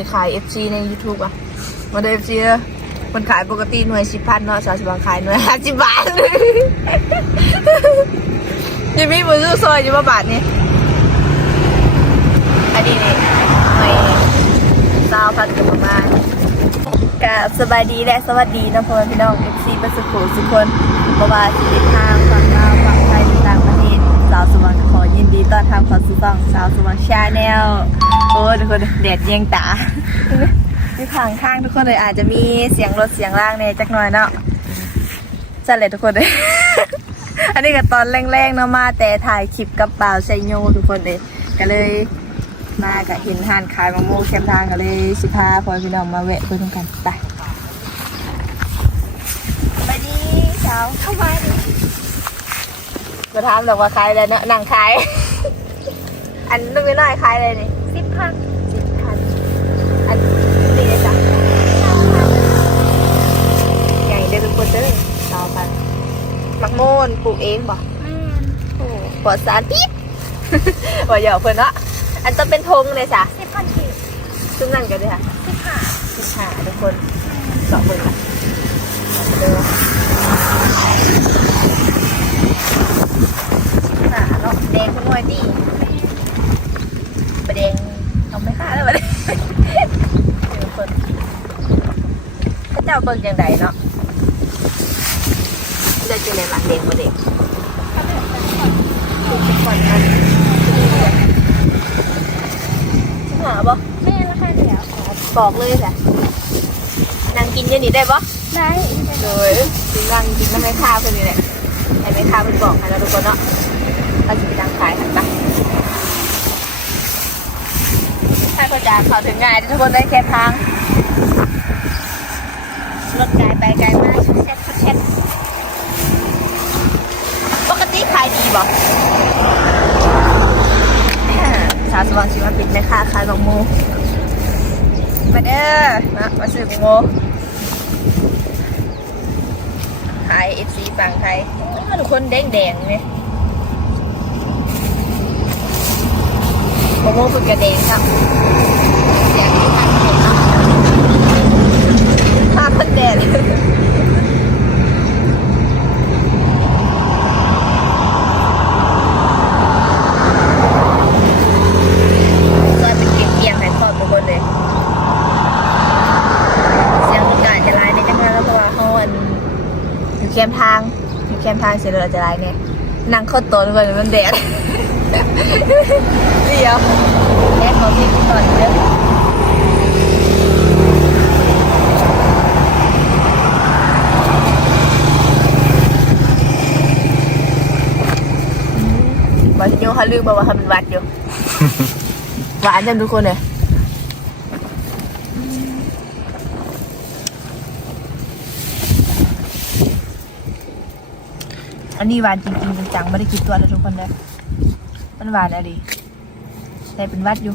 จะขาย FC ใน YouTube อะ มาดู FC เด้อมันขายปกติหน่วยสิบพันเนาะสาวสิบาทขายหน่วยห้าสิบบาทยังมีมือซื้อซอยอยู่ว่าบาทนี่อันนี้นี่ไม่สาวพันกับประมาณกับสบายดีและสวัสดีนะพ่อพี่น้อง FC บัสกุทุกคนเพราะว่าชีวิตทางฝั่งลาวฝั่งไทยหรือต่างประเทศสาวสว่างขอยินดีต้อนรับเข้าสู่ช่องสาวสว่างชาแนลโอ้ทุกคนแดดเยียงตาที่ทางข้างทุกคนเลยอาจจะมีเสียงรถเสียงล่างเนี่ยจักหน่อยเนาะจัดเลยทุกคนเลยอันนี้ก็ตอนแรงๆเนาะมาแต่ถ่ายคลิปกับบ่าวไซโยทุกคนเลยก็เลยมากับเห็นห่านขายมะม่วงแคมทางก็เลยสิพาพอพี่น้องมาแวะเพื่อนกันไปไปดีสาวเข้ามาดิ มาถามหรอกว่าขายอะไรเนาะนั่งขาย อันนึงน้อยๆขายอะไรนี่สิบพันสิบพันอันนี้เลยจ้ะใหญ่เด้อทุกคนเด้อสาวพันมักโมนปลูกเองบ่แม่นโอ้ปลอดสารพิษว่าอย่าเพิ่นเนาะอันต้องเป็นธงเลยจ้ะสิบพันกีบซึ่งนั่นกันเลยค่ะสิบห้าสิบห้าทุกคนสองเบิ่งค่ะเด้อสิบห้าเนาะแดงคุณหน่วยดีประเด็นเอาไม่ค่าแล้วบัดนี้เดี๋ยวเพิ่นพระเจ้าเบิ่งจังไดเนาะเลือกจังไดหลักเด็กบ่เด็กเขาเดือดเป็นคนถูกเป็นคนกันหาบ่แม่ราคาเดียวบอกเลยจ้ะนางกินเยอะนี่ได้บ่ได้โดยกินนางกินน้ำไม่ค่าเพื่อนนี่แหละให้ไม่ค่าเพื่อนบอกให้เราทุกคนเนาะ เราจะไปดังขายหันปะถ้าเขาจะเข้าถึงง่ายทุกคนได้แค่ทางรถไกลไปไกลมากชุดเช็ดชุดเช็ดปกติขายดีบ่ชาวสว่างชีวปิดไหมคะขายของโมมาเด้อมามาซื้อของโมขายเอฟซีฝั่งไทยทุกคนแดงแดงๆเนี่ย โมฝึกกระเดงครับเสียงที่ทางเห็นเนะภาพพันแดดซอยเขียงเกียงให้ครอบทุกคนเลยเสียงมันก็อาจะร้ายในจังหวะแล้วเพราะว่เขาอันอยู่แคมทางอยู่แคมทางเสียงรถอาจะร้ายเนี่ยนั่งโคตรโตทุกคนมันแดด เดี๋ยวแม่เขาที่ก่อนเด้อบาชิโยเขาลืมบอกว่าเขาเป็นหวัดอยู่ หวานจังทุกคนเลยอันนี้หวานจริงๆจังๆไม่ได้คิดตัวแล้วทุกคนเลย มันหวานอะไรแต่เป็นวัดอยู่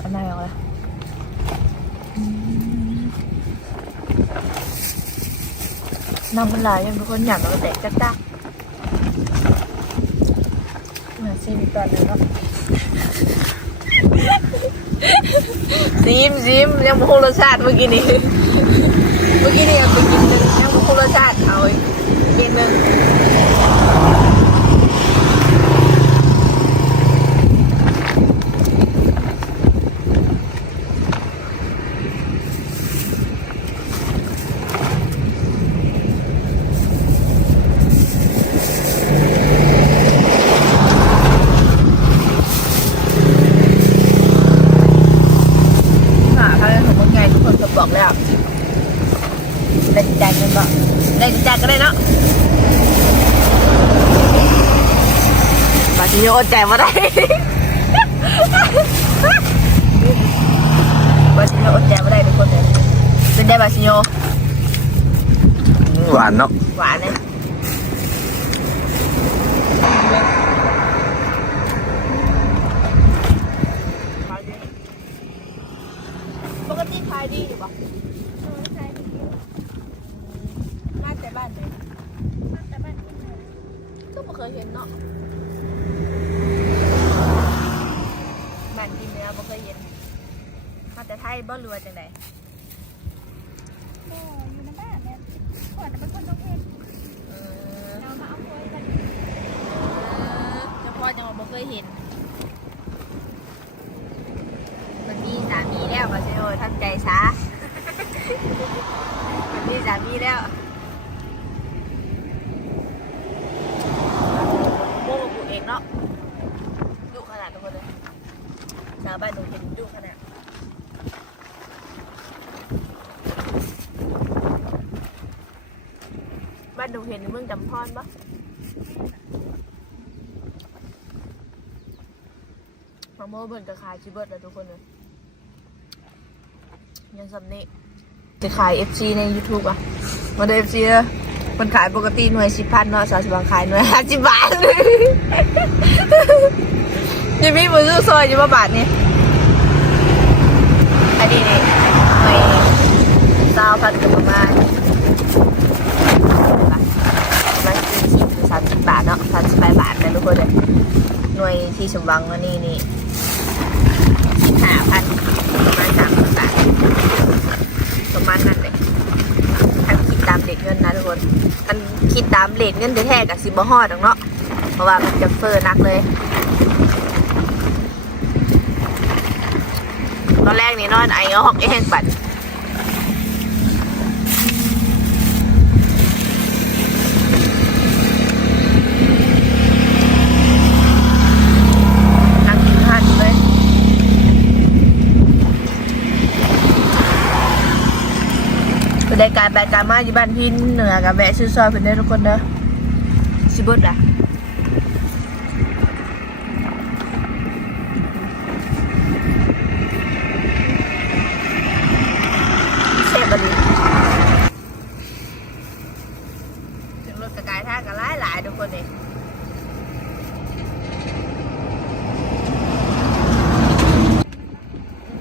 อันไหนออกละน้ำมันหลายยังทุกคนหยาบแล้วก็แตกจักจักมาซีมก่อนเลยเนาะซิมซิมยังไม่คงรสชาติเมื่อกี้นี้เมื่อกี้นี่ยังไปกินหนึงยังไม่คงรสชาติเอาอีกกินหนึงค่ะถ้าเป็นของคนไงทุกคนก็บอกแล้ว ได้ใจกันบ่ได้ใจก็ได้เนาะบาชิโยอดใจมาได้บาชิโยอดใจมาได้ทุกคนเลยเป็นได้บาชิโยหวานเนาะหวานเลยปกติขายดีอยู่ปะ เออใช่ดีอยู่ น่าจะบ้านเลย แต่บ้านที่ไหน ก็ไม่ เคยเห็นเนาะบ้านกินเนื้อไม่เคยเห็นมาแต่ไทยบ่รวยจังไดโอ้อยู่ในบ้านเนี่ยขวดเป็นคนต้องเห็นเออเรามาเอาโวยกันเฉพาะจังหวัดบ่เคยเห็นมันมีสามีแล้วมาซิโนทำใจช้ามันมีสามีแล้วโม่ปลูกเองเนาะดุขนาดทุกคนเลย ชาวบ้านหนูเห็นดุขนาดบ้านหนูเห็นเมืองจำพรปะมาโม่เบิ่นกับขายชิเบิร์ดแล้วทุกคนเลยยังสำเนีจะขาย FC ใน YouTube อะ มาดู FC เลยมันขายปกติหน่วยสิบพันเนาะสาวสิบาขายหน่วยห้าสิบบาทยังมีมือซื้อซอยอยู่ว่าบาทนี่ อันนี้นี่หน่วยสาวพันกับประมาณประมาณสี่สิบหรือสามสิบบาทเนาะสามสิบแปดบาทนะทุกคนเลยหน่วยที่สมหวังวันนี้นี่สิบห้าพันประมาณสามพันบาทประมาณนั้นเลยถ้าคิดตามเลทเงินนะทุกคนมันคิดตามเลทเงินแท้ๆกับสิบฮอดหรอกเนาะเพราะว่ามันจะเฟอร์นักเลย ตอนแรกนี่นอนไอ้อาหอกเองบัดนั่งกินข้ารแบบการมาอยู่บ้านพี่เหนือกับแวะซื้อซอยเพื่อนได้ทุกคนเด้อชิบุตรอะเซฟบดีถึงรถกระกายท่างกันหลายหลายๆทุกคนเอง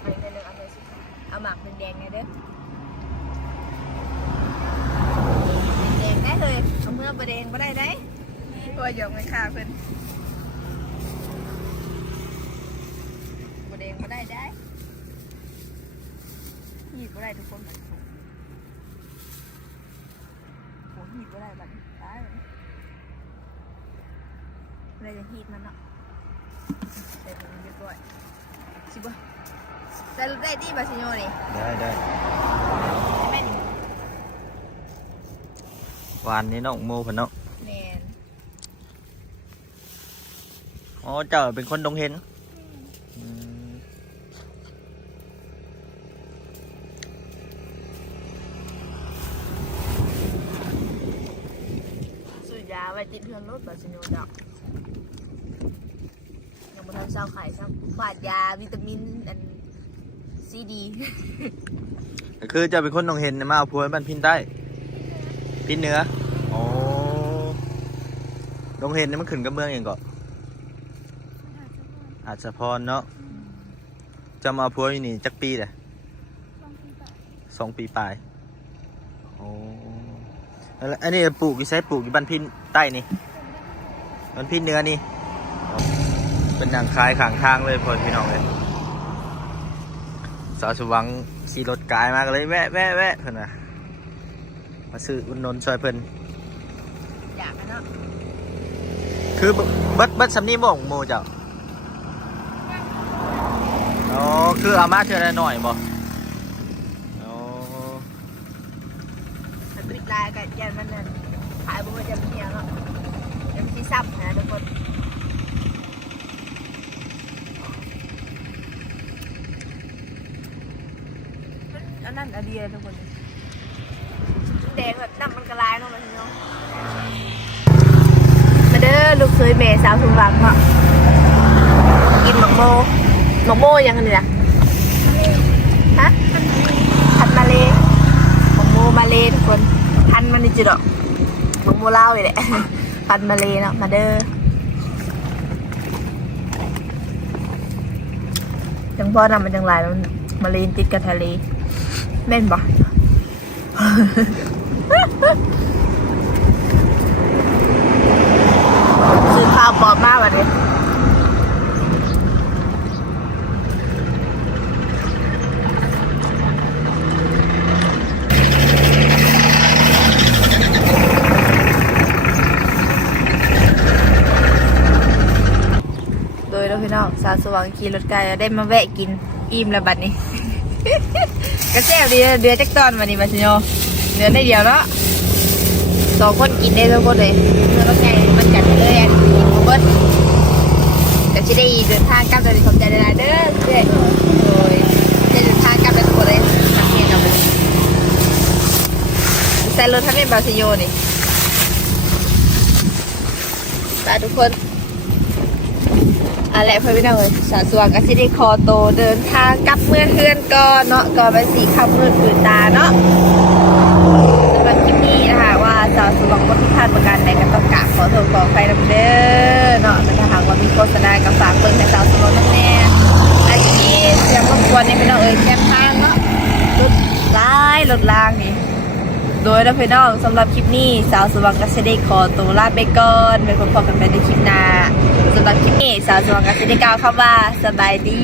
เอาอีกนิดนึงเอาเลยสิเอาหมากแดงๆไงเด้อ แดงได้เลยเอาเมื่อประเด็นก็ได้ได้ ตัวหยอกไม่ขาเพิ่นประเด็นก็ได้ได้หีบก็ได้ทุกคนมันโหหีบก็ได้บัดนี้ตายเลยเลยจะหีบมันเนาะเสร็จมันเรียบร้อยสิบ่แต่รู้ได้ที่บาซิโยนี่ได้ได้แม่นวานนี้น้องโมเพิ่นเนาะ แมน อ๋อเจ้าเป็นคนดงเห็นอืมสูดยาไว้ติดเพื่อนรถบาซิโนดอกยังบ่ทันเศร้าไข่ซ้ำบาดยาวิตามินอันซีดี ก็คือเจ้าเป็นคนดงเห็นมาเอาผัวบ้านพินใต้พินเหนือโอ้ดงเห็นนี่มันขึ้นกับเมืองอย่างเกาะ อาจจะพรเนาะจะมาเอาผัวอยู่นี่จักปีเลยลองกินต่อสองปีปลายโอ้แล้วอันนี้ปลูกอยู่ใช้ปลูกอยู่บ้านพินใต้นี่บ้านพินเหนือนี่ เป็นอย่างคลายขางทางเลยพอพี่น้องเลยสาวสวังขี่รถกายมากเลยแวะแวะแวะเพิ่นน่ะมาซื้ออุนนนช่วยเพิ่นอยากนะเนาะคือเบิเบิดเบิดสำนีบ่งโมเจ้า อ๋อคือเอามาเท่าไรหน่อยบ่อ๋อมันติดลายกับยันมันนั่นขายบ่ว่าจะเมียเนาะยังที่ซ้ำนะทุกคนอันนั้นอันเดียทุกคนแดงแบบน้ำมันกระลายเนาะมันเนาะมาเด้อลูกเคยแม่สาวสุงหวังเนาะกินหมกโม หมกโมยังไงเนี่ยฮะผัดมาเลยหมกโมมาเลยทุกคนพันมันนี่จิดอกหมกโมเล่าวเลยแหละพันมาเลยเนาะมาเด้อจังพ่อนำมันจังหลายมันมาเลนติดกับทะเลแม่นปะ ซื้อข้าวปลอมมากเลย มาวสว่างขี่รถไกลได้มาแวะกินอิ่มแล้วบัดนี้ กระแซวดีเดือจักตอนวันนี้มาสิโยเดือได้เดียวเนาะสองคนกินได้ทุกคนเลยเมื่อรถไงมันกัดเลยอันกินบ่เบิดแต่ที่ได้เดินทางกลับเลยขอบใจหลายๆเด้อเด้อโอ้ยได้เดินทางกลับไปทุกคนเลยมาเที่ยวกันเลยใส่รถท่านเป็นบาซิโยนี่ไปทุกคน อะไรเพื่อนพี่น้องเลยสาวสวงก็สิได้คอโตเดินทางกลับเมื่อเฮือนก่อนเนาะก่อนไปสีคำมืดผืนตาเนาะสำหรับคลิปนี้นะคะว่าสาวสวงก็ที่พลาดประการใดก็ต้องกราบขอโทษขออภัยนำเด้อเนาะแต่ถ้าหากว่ามีโฆษณากับฝากเบิ่งให้สาวสวงนั่นแน่ไอ้ที่เสียงรบกวนนี่พี่น้องเอ้ยแคมทางเนาะรถร้ายรถลางนี่ โดยนะพี่น้องสำหรับคลิปนี้สาวสว่างก็จะได้ขอตัวลาไปก่อนไปพบกันไปในคลิปหน้าสำหรับคลิปนี้สาวสว่างก็จะได้กล่าวคำว่าสบายดี